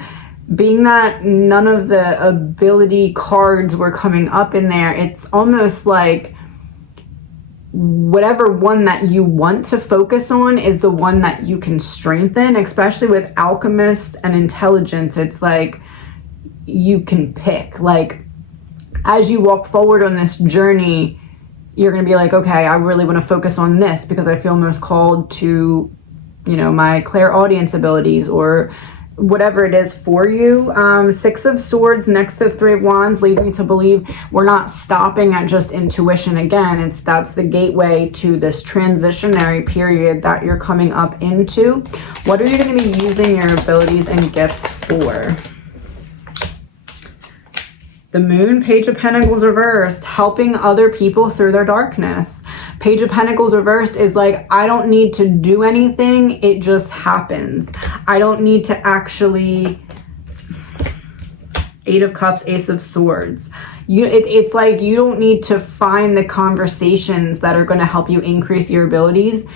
Being that none of the ability cards were coming up in there, it's almost like whatever one that you want to focus on is the one that you can strengthen, especially with Alchemist and Intelligence. It's like you can pick. Like as you walk forward on this journey, you're going to be like, okay, I really want to focus on this because I feel most called to, you know, my clairaudience abilities or whatever it is for you. 6 of Swords next to 3 of Wands leads me to believe we're not stopping at just intuition again. That's the gateway to this transitionary period that you're coming up into. What are you going to be using your abilities and gifts for? The Moon, Page of Pentacles reversed, helping other people through their darkness. Page of Pentacles reversed is like, I don't need to do anything, it just happens. I don't need to actually, Eight of Cups, Ace of Swords. It's like you don't need to find the conversations that are going to help you increase your abilities.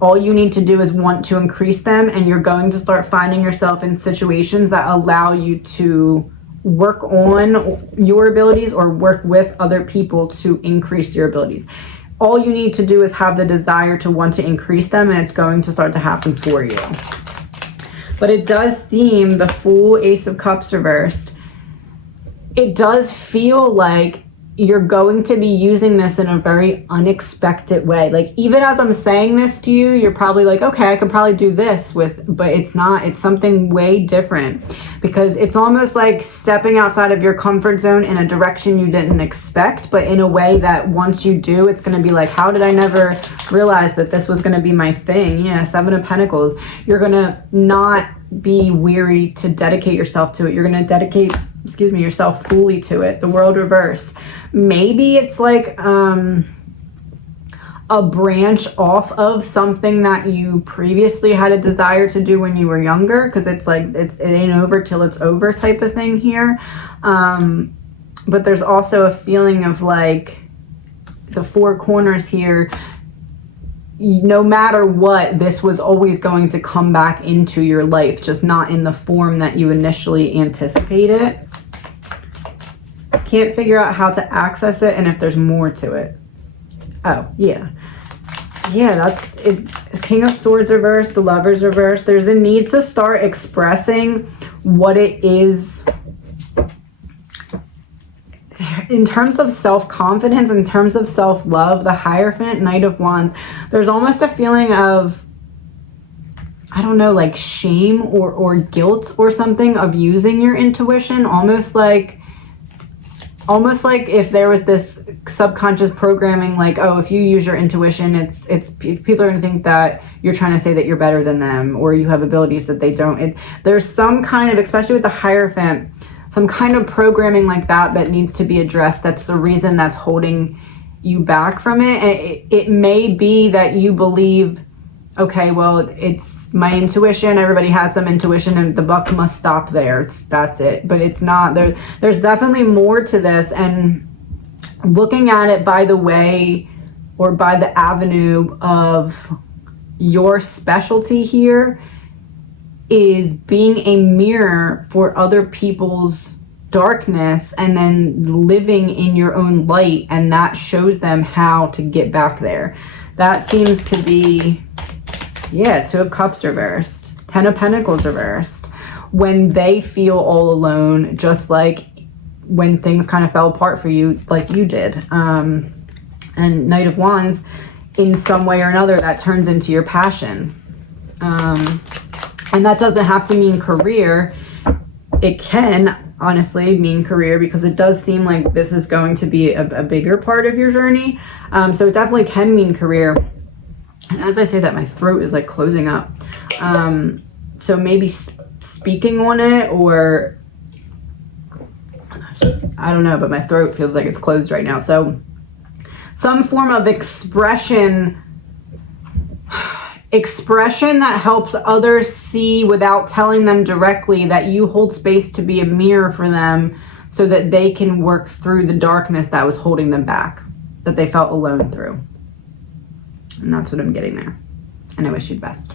All you need to do is want to increase them, and you're going to start finding yourself in situations that allow you to work on your abilities or work with other people to increase your abilities. All you need to do is have the desire to want to increase them, and it's going to start to happen for you. But it does seem, the Fool, Ace of Cups reversed, it does feel like you're going to be using this in a very unexpected way. Like, even as I'm saying this to you, you're probably like, okay, I could probably do this with, but it's not. It's something way different, because it's almost like stepping outside of your comfort zone in a direction you didn't expect, but in a way that once you do, it's going to be like, how did I never realize that this was going to be my thing? Yeah, Seven of Pentacles. You're going to not be weary to dedicate yourself to it. You're going to dedicate, yourself fully to it. The World reverse. Maybe it's like a branch off of something that you previously had a desire to do when you were younger, because it's like it ain't over till it's over type of thing here. But there's also a feeling of like the Four Corners here. No matter what, this was always going to come back into your life, just not in the form that you initially anticipated. Can't figure out how to access it and if there's more to it. Oh, yeah. Yeah, that's it. King of Swords reversed, the Lovers reversed. There's a need to start expressing what it is in terms of self-confidence, in terms of self-love. The Hierophant, Knight of Wands. There's almost a feeling of, I don't know, like shame or guilt or something of using your intuition. Almost like if there was this subconscious programming, like, oh, if you use your intuition, it's people are going to think that you're trying to say that you're better than them, or you have abilities that they don't. There's some kind of, especially with the Hierophant, some kind of programming like that needs to be addressed. That's the reason that's holding you back from it. And it may be that you believe, okay, well, it's my intuition. Everybody has some intuition, and the buck must stop there. That's it. But it's not. There's definitely more to this. And looking at it by the way, or by the avenue of your specialty here, is being a mirror for other people's darkness and then living in your own light, and that shows them how to get back there. That seems to be, yeah, Two of Cups reversed, Ten of Pentacles reversed. When they feel all alone, just like when things kind of fell apart for you, like you did. And Knight of Wands, in some way or another, that turns into your passion. And that doesn't have to mean career. It can honestly mean career, because it does seem like this is going to be a bigger part of your journey. So it definitely can mean career. And as I say that, my throat is like closing up. So maybe speaking on it, or I don't know, but my throat feels like it's closed right now. So some form of expression that helps others see, without telling them directly, that you hold space to be a mirror for them, so that they can work through the darkness that was holding them back, that they felt alone through. And that's what I'm getting there. And I wish you the best.